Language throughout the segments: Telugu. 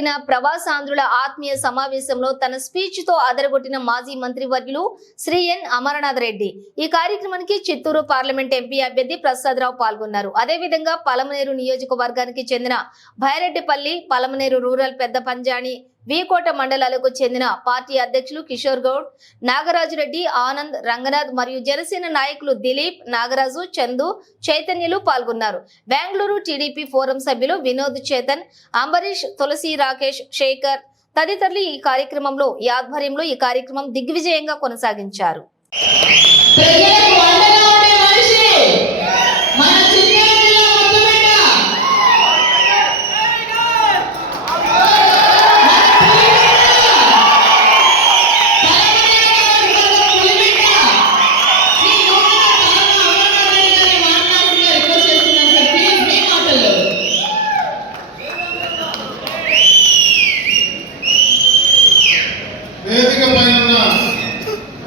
జరిగిన ప్రవాసాంధ్రుల ఆత్మీయ సమావేశంలో తన స్పీచ్తో అదరగొట్టిన మాజీ మంత్రి వర్యులు శ్రీ ఎన్ అమరనాథ్ రెడ్డి. ఈ కార్యక్రమానికి చిత్తూరు పార్లమెంట్ ఎంపీ అభ్యర్థి ప్రసాదరావు పాల్గొన్నారు. అదేవిధంగా పలమనేరు నియోజకవర్గానికి చెందిన భైరెడ్డిపల్లి పలమనేరు రూరల్ పెద్ద పంజాని వీకోట మండలాలకు చెందిన పార్టీ అధ్యక్షులు కిషోర్ గౌడ్ నాగరాజు రెడ్డి ఆనంద్ రంగనాథ్ మరియు జనసేన నాయకులు దిలీప్ నాగరాజు చందు చైతన్యలు పాల్గొన్నారు. బెంగళూరు టీడీపీ ఫోరం సభ్యులు వినోద్ చేతన్ అంబరీష్ తులసి రాకేష్ శేఖర్ తదితరులు ఈ కార్యక్రమంలో ఈ ఆధ్వర్యంలో ఈ కార్యక్రమం దిగ్విజయంగా కొనసాగించారు ప్రజలకు అండగా ఉండే మనిషి మన చిత్తూరు జిల్లా ముద్దుబిడ్డ వేదిక పైన ఉన్న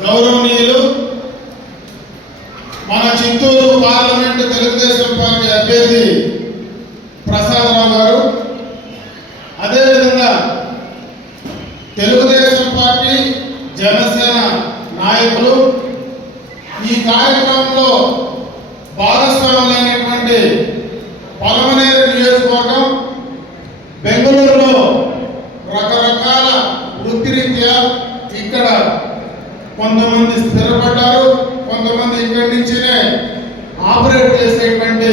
గౌరవనీయులు మన చిత్తూరు పార్లమెంటు తెలుగుదేశం పార్టీ అభ్యర్థి ప్రసాదరావు గారు అదేవిధంగా తెలుగుదేశం పార్టీ జనసేన నాయకులు ఈ కార్యక్రమంలో భాగస్వాములైనటువంటి పలమనేరు నియోజకవర్గం బెంగళూరులో రకరకాల వృత్తిరీత్యా ఇక్కడ కొంతమంది స్థిరపడ్డారు కొంతమంది ఇక్కడి నుంచినే ఆపరేట్ చేసేటువంటి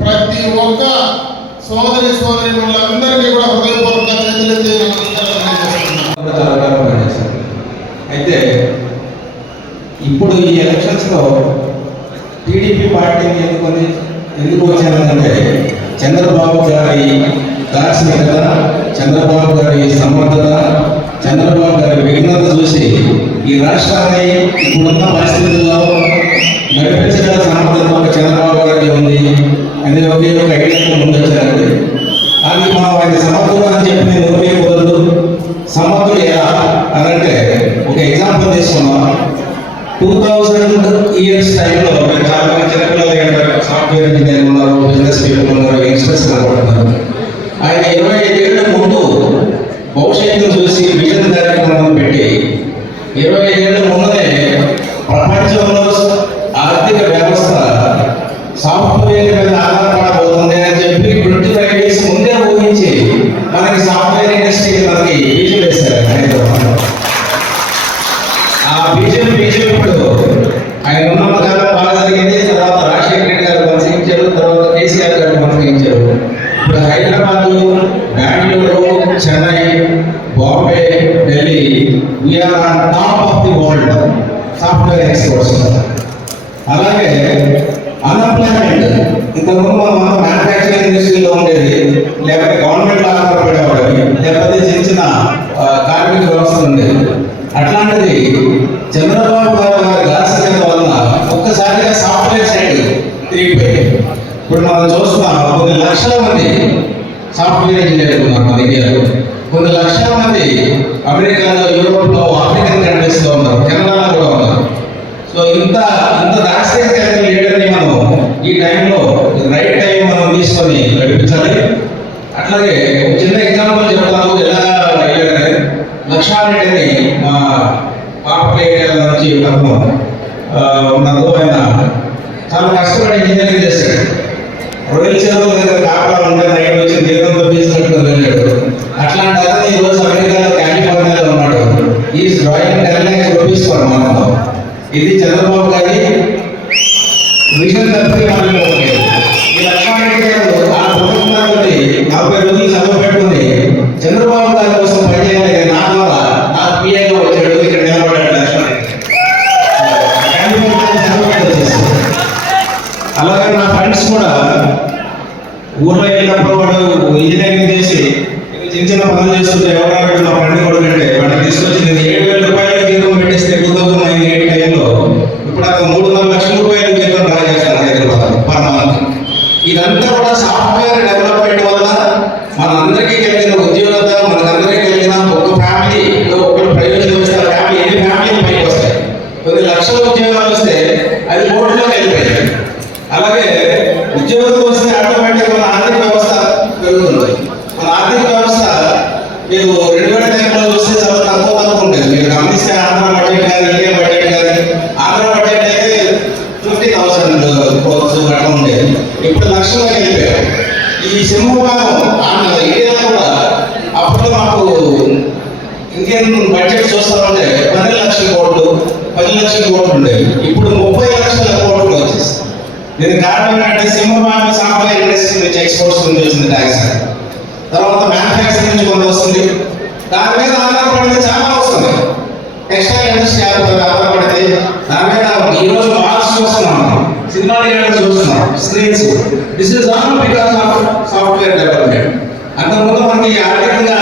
ప్రతి ఒక్క సోదరి సోదరి వాళ్ళందరికీ కూడా హృదయపూర్వక చేతులెత్తి అయితే ఇప్పుడు ఈ ఎలక్షన్స్లో టీడీపీ పార్టీని ఎన్నుకొని ఎందుకు వచ్చానంటే చంద్రబాబు గారి దార్శనికత చంద్రబాబు గారి సమర్థత చంద్రబాబు గారి విఘ్నత చూసి ఈ రాష్ట్రాన్ని ఇప్పుడున్న పరిస్థితుల్లో నడిపించగల సామర్థ్యం ఒక చంద్రబాబు గారికి ఉంది. అనేది ఒకే ఒక ఐడియాతో ముందొచ్చారండి. అది మనం ఆయన సమర్థుడు అని చెప్పి నేను ఉపయోగపడదు కుదరదు సమర్థుడు ఎలా? అనంటే ఒక ఎగ్జాంపుల్ తీసుకున్నాం టూ థౌజండ్ ఇయర్స్ టైంలో మీరు చాలా మంది చిన్నపిల్లలు సాఫ్ట్వేర్ ఇంజనీర్ ఉన్నారు బిజినెస్ పీపుల్ ఉన్నారు యంగ్స్టర్స్ కనబడుతున్నారు. ఆయన ఇరవై ఐదేళ్ళ ముందు భవిష్యత్తును చూసి విజన్ కార్యక్రమం పెట్టి ఇరవై ఐదేళ్ళ ముందునే ప్రపంచంలో ఆర్థిక వ్యవస్థ సాఫ్ట్వేర్ మీద ఆధారపడబోతుంది అని చెప్పి ట్వంటీ ఫైవ్ ఇయర్స్ ముందే ఊహించి మనకి సాఫ్ట్వేర్ ఇండస్ట్రీ మనకి బీజం వేశారు హైదరాబాద్ ఆ బీజం బీజం ఇప్పుడు ఆయన ఉన్నంత కాలం బాగా జరిగింది తర్వాత రాజశేఖర రెడ్డి గారు కొనసాగించారు తర్వాత కేసీఆర్ గారు కొనసాగించారు ఇప్పుడు Hyderabad Bengaluru Chennai Bombay Delhi we are on top of the world software exports అలాగే అన్ఎంప్లాయ్మెంట్ ఇంతకుముందు మనం మ్యానుఫ్యాక్చరింగ్ ఇండస్ట్రీలో ఉండేది లేకపోతే గవర్నమెంట్ ఆధారపడేవాడు లేకపోతే చిన్న చిన్న ఆ, కార్మిక వ్యవస్థ ఉండేది అట్లాంటిది చంద్రబాబు గారు గారి దార్శనికత వలన ఒక్కసారిగా సాఫ్ట్వేర్ సైడ్ తిరిగిపోయింది ఇప్పుడు మనం చూస్తున్నాం కొన్ని లక్షల మంది సాఫ్ట్వేర్ ఇంజనీర్లు ఉన్నారు మన ఇండియాలో. కొన్ని లక్షల మంది అమెరికాలో యూరోప్లో ఆఫ్రికన్ కంట్రీస్లో ఉన్నారు కెనడాలో కూడా ఉన్నారు. సో ఇంత ఇంత దాస్యం కలిగిన లీడర్ని మనం ఈ టైంలో రైట్ టైం మనం తీసుకొని నడిపించాలి. అట్లాగే ఒక చిన్న ఎగ్జాంపుల్ చెప్తాను ఎలా అయ్యాడని లక్షారెడ్డి అని మా పాప నుంచి తను ఉన్నదో ఆయన చాలా కష్టపడి ఇంజనీరింగ్ చేశాడు. రొయ్యల చెరువుల దగ్గర కాపలా ఉంటే నైట్ వచ్చి దీర్ఘంతో తప్పించినట్టు వెళ్ళాడు. అట్లాంటి అతను ఈ రోజు అమెరికాలో కాలిఫోర్నియాలో ఉన్నాడు. ఈ royal ten lakhs rupees for ఇది చంద్రబాబు గారి నేను బడ్జెట్ చూస్తామంటే పన్నెండు లక్షల కోట్లు పది లక్షల కోట్లు ఉండేవి. ఇప్పుడు ముప్పై లక్షల కోట్లు వచ్చేసి దీనికి కారణం ఏంటంటే సింహభాగం సాఫ్ట్వేర్ ఇండస్ట్రీ నుంచి ఎక్స్పోర్ట్స్ నుంచి వచ్చింది ట్యాక్స్ తర్వాత మ్యానుఫ్యాక్చరింగ్ నుంచి కొంత వస్తుంది. దాని మీద ఆధారపడితే చాలా వస్తుంది. టెక్స్టైల్ ఇండస్ట్రీ ఆధారపడితే దాని మీద ఈ రోజు మార్క్స్ చూస్తున్నాం. సినిమా థియేటర్ చూస్తున్నాం. Screens this is all because of software development అంతకుముందు మనకి ఆర్థికంగా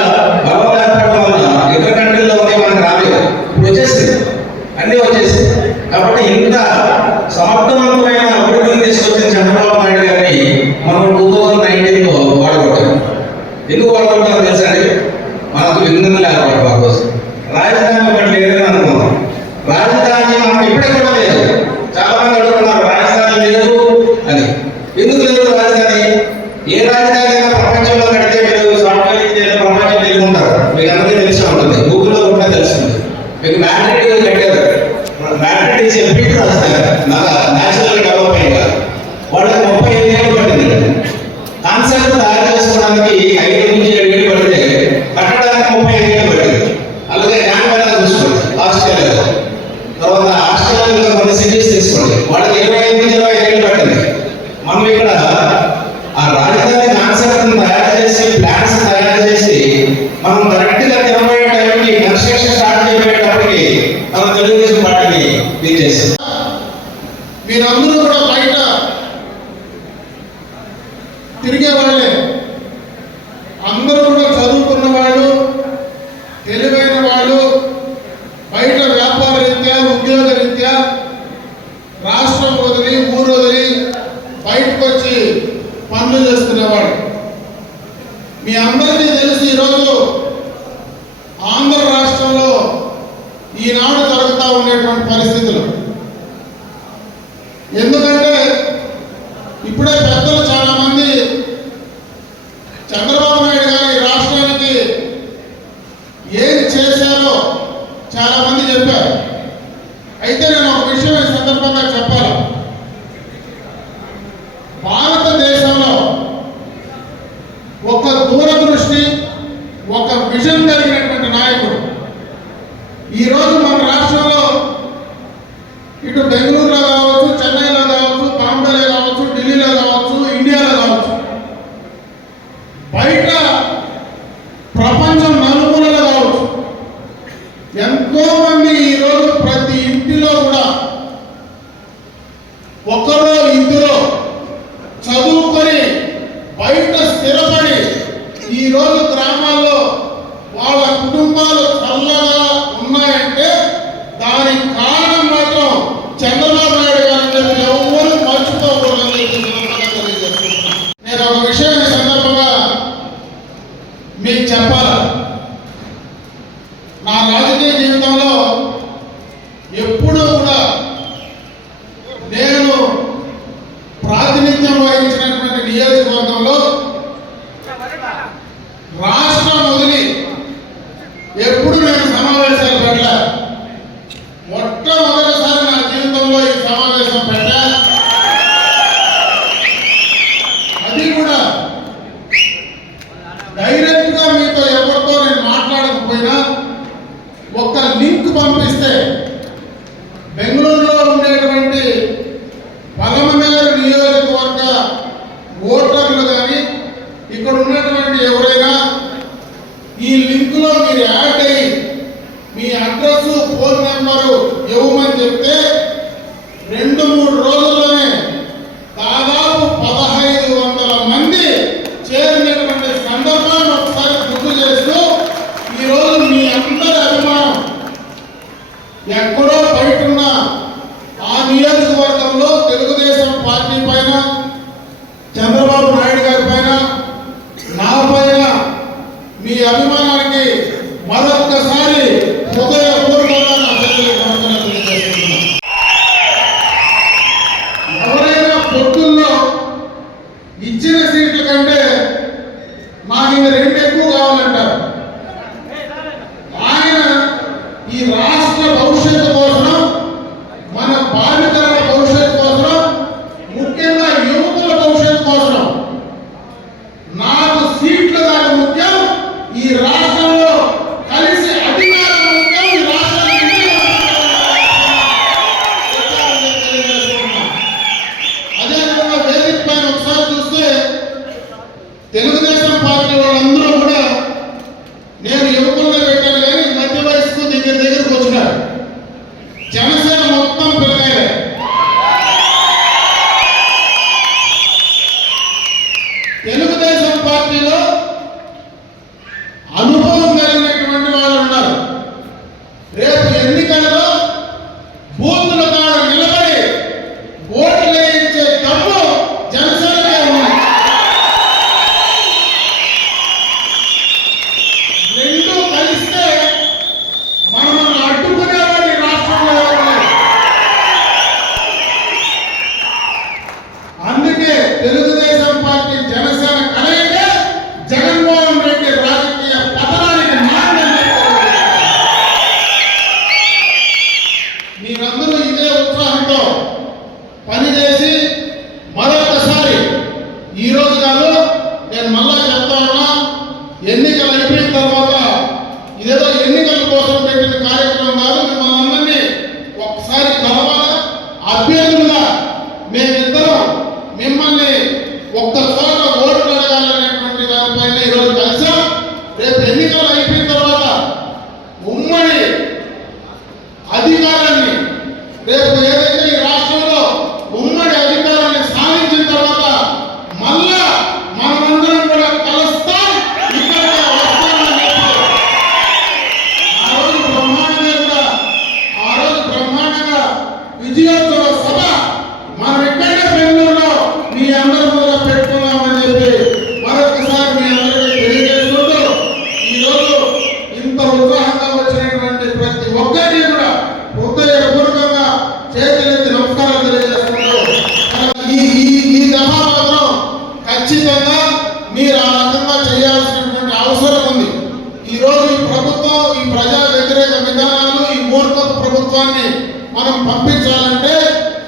ప్రభుత్వాన్ని మనం పంపించాలంటే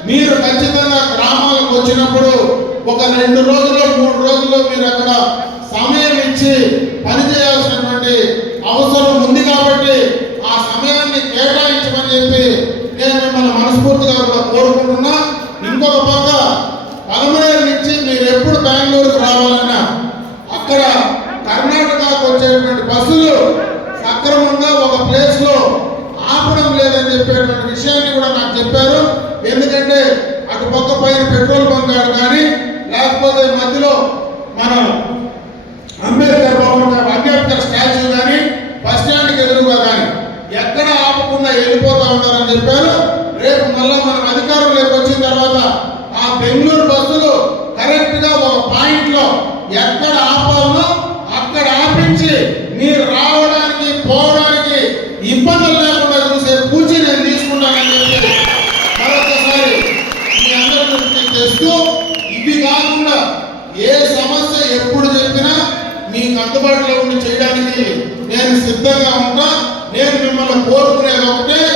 మీరు ఖచ్చితంగా గ్రామాలకు వచ్చినప్పుడు ఒక రెండు రోజులు మూడు రోజులు మీరు అక్కడ సమయం ఇచ్చి పనిచేయాల్సినటువంటి అవసరం ఉంది కాబట్టి ఆ సమయాన్ని కేటాయించమని చెప్పి నేను మిమ్మల్ని మనస్ఫూర్తిగా కూడా కోరుకుంటున్నాను. లేకపోతే అటు పక్క పైన పెట్రోల్ బంక్ కాదు కానీ లేకపోతే మధ్యలో మన అంబేద్కర్ బాబు అంబేద్కర్ స్టాచ్యూ కానీ బస్ స్టాండ్కి ఎదురుగా కానీ ఎక్కడ ఆపకుండా వెళ్ళిపోతా ఉన్నారని చెప్పారు. రేపు మళ్ళీ మనం అధికారంలోకి వచ్చిన తర్వాత ఆ బెంగళూరు బస్సులు కరెక్ట్గా ఒక పాయింట్లో ఎక్కడ ఆపాలో అక్కడ ఆపించి మీరు రావడానికి పోవడానికి ఇబ్బందులు సిద్ధంగా ఉంటా. నేను మిమ్మల్ని కోరుకునేది ఒకటే.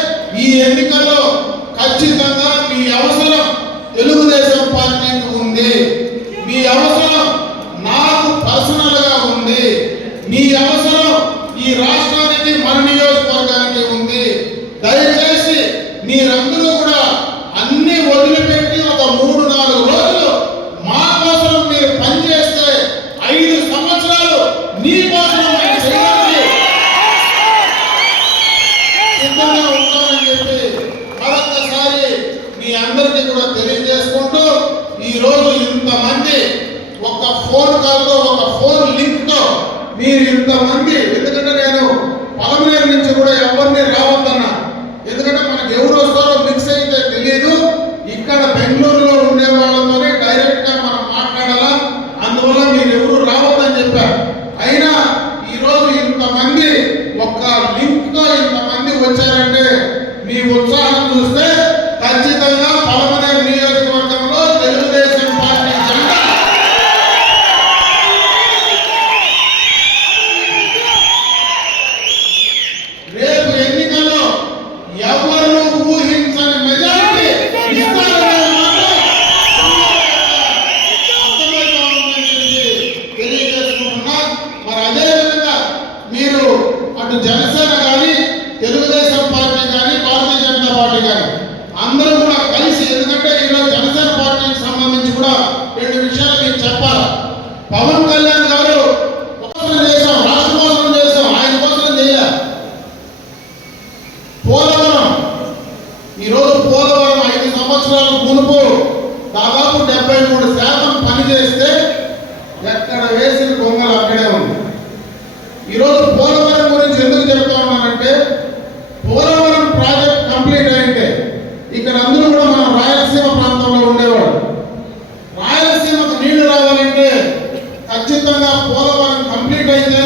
పోలవరం కంప్లీట్ అయితే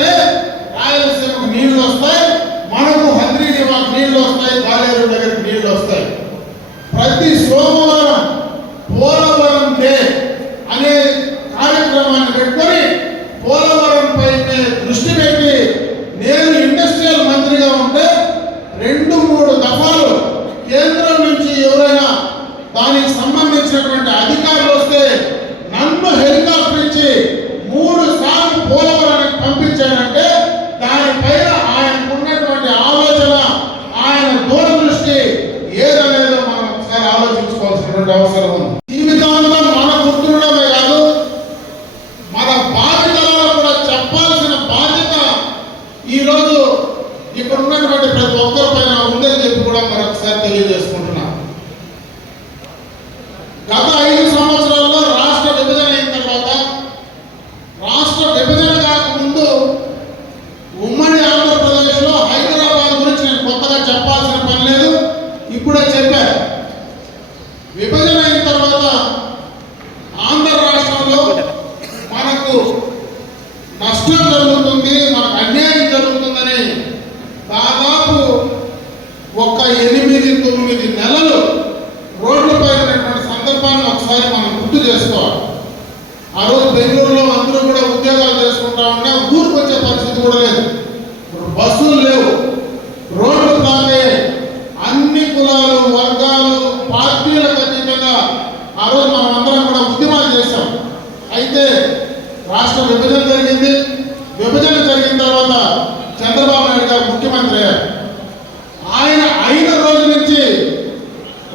చంద్రబాబు నాయుడు గారు ముఖ్యమంత్రి అయ్యారు. ఆయన ఐదు రోజుల నుంచి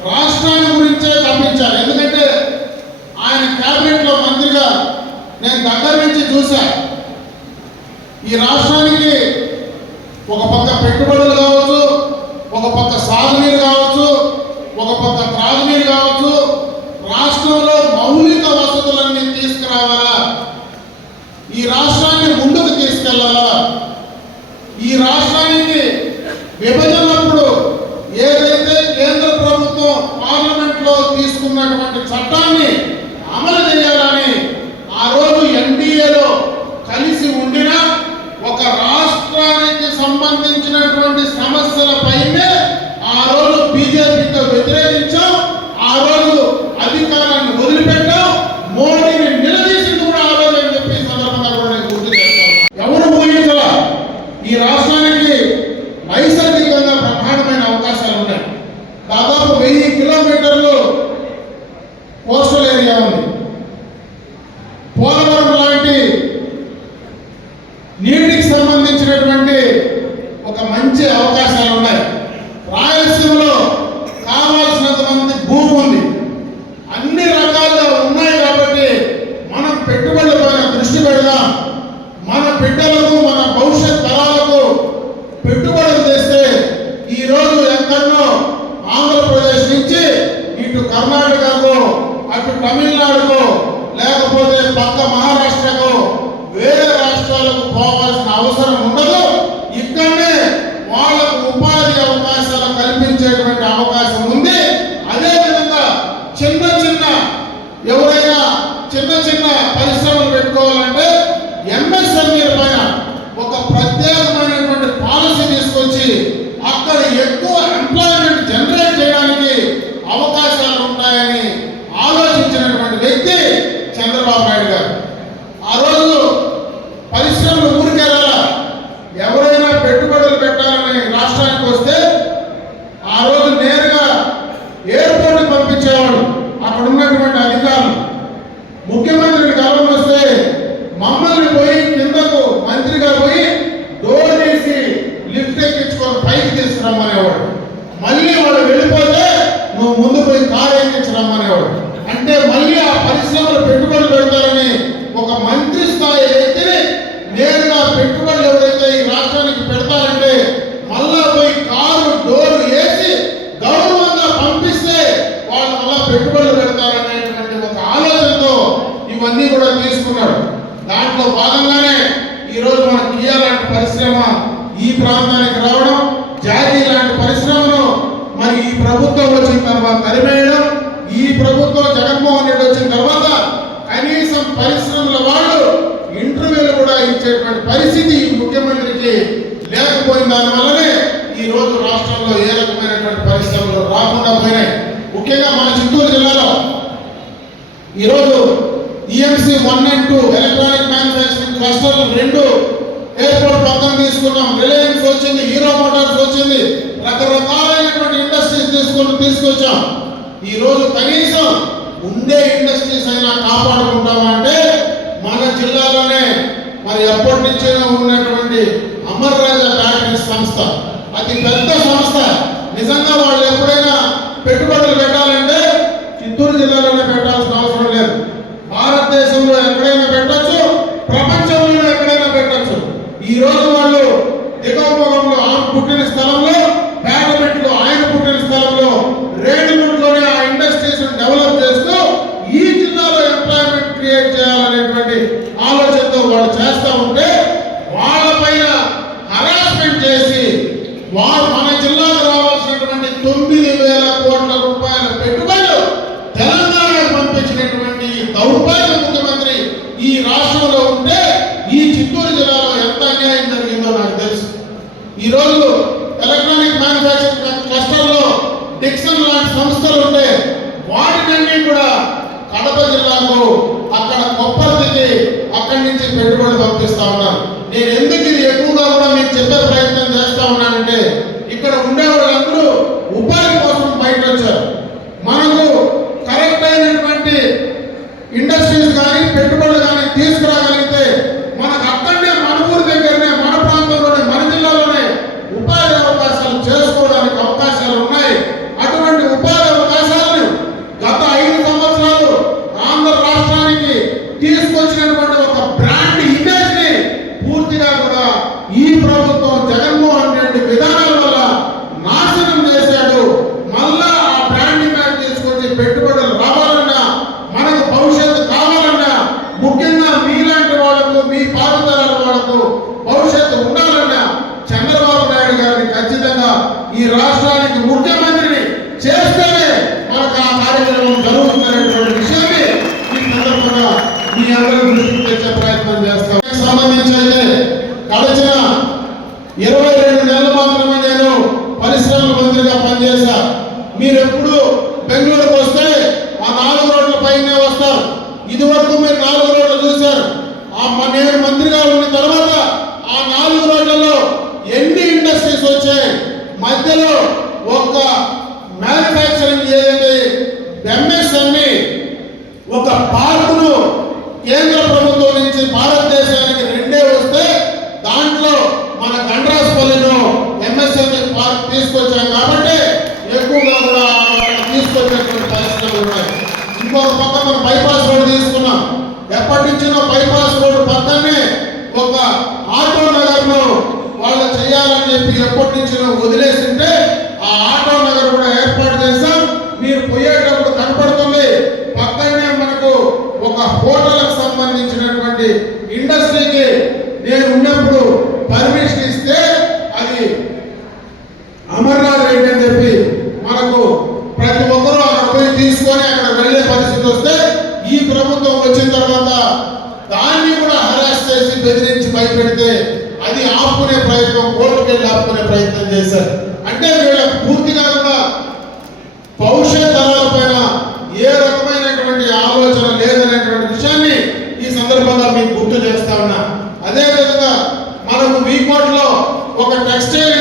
రాష్ట్రాన్ని గురించే తప్పించారు ఎందుకంటే ఆయన క్యాబినెట్లో మంత్రిగా నేను దగ్గర నుంచి చూశా. ఈ రాష్ట్రానికి ఒక పక్క పెట్టుబడులు కావచ్చు ఒక పక్క సాధన ముందుకు తీసుకొచ్చాం. ఈరోజు కనీసం ఉండే ఇండస్ట్రీస్ అయినా కాపాడుకుంటామంటే మన జిల్లాలోనే మరి ఎప్పటి నుంచైనా ఉన్నటువంటి అమర్ రాజా ఫ్యాక్టరీ సంస్థ. అతి పెద్ద సంస్థ. నిజంగా వాళ్ళు ఎప్పుడైనా పెట్టుబడులు పెట్టాలంటే చిత్తూరు జిల్లాలోనే పెట్టాల్సిన తీసుకొచ్చాం కాబట్టి ఎక్కువగా కూడా తీసుకొచ్చేటువంటి పరిస్థితులు ఉన్నాయి. ఇంకొక పక్క మనం బైపాస్ రోడ్ తీసుకున్నాం. ఎప్పటి నుంచినో బైపాస్ రోడ్ పక్కనే ఒక ఆటో నగర్ను వాళ్ళు చేయాలని చెప్పి ఎప్పటి నుంచినో వదిలేసింటే ఆ ఆటో నగర్ కూడా ఏర్పాటు చేశాం. మీరు పోయేటప్పుడు కనపడుతుంది. పక్కనే మనకు ఒక హోటల్కి సంబంధించినటువంటి understand?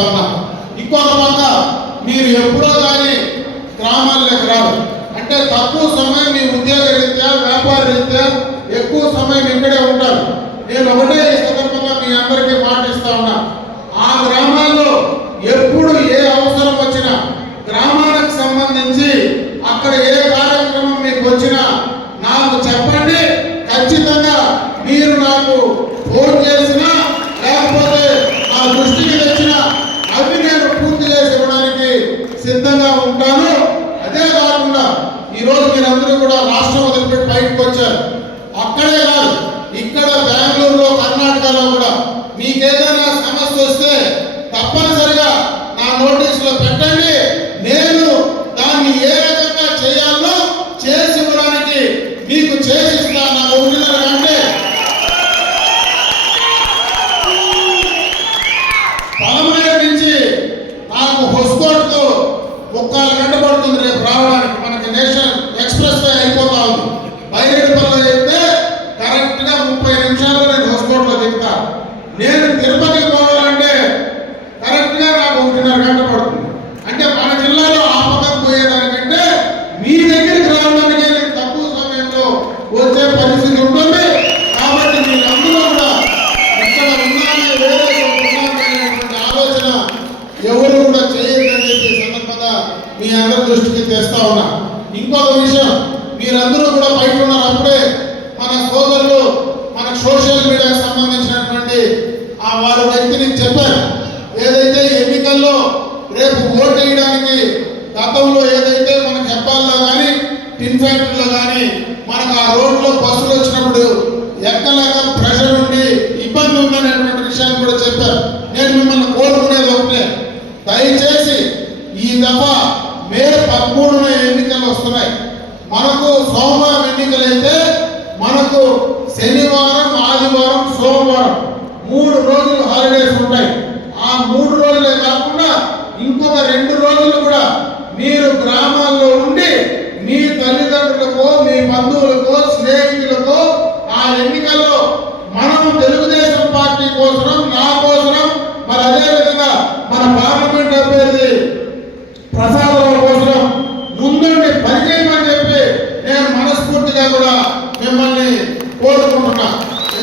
చెప్తా ఉన్నా ఇంకొక మీరు ఎప్పుడో కానీ గ్రామాల్లోకి రాదు అంటే తక్కువ సమయం మీ ఉద్యోగ రీత్యా వ్యాపార రీత్యా ఎక్కువ సమయం ఇక్కడే ఉంటారు. నేను ఒకటే ఈ సందర్భంగా మీ అందరికీ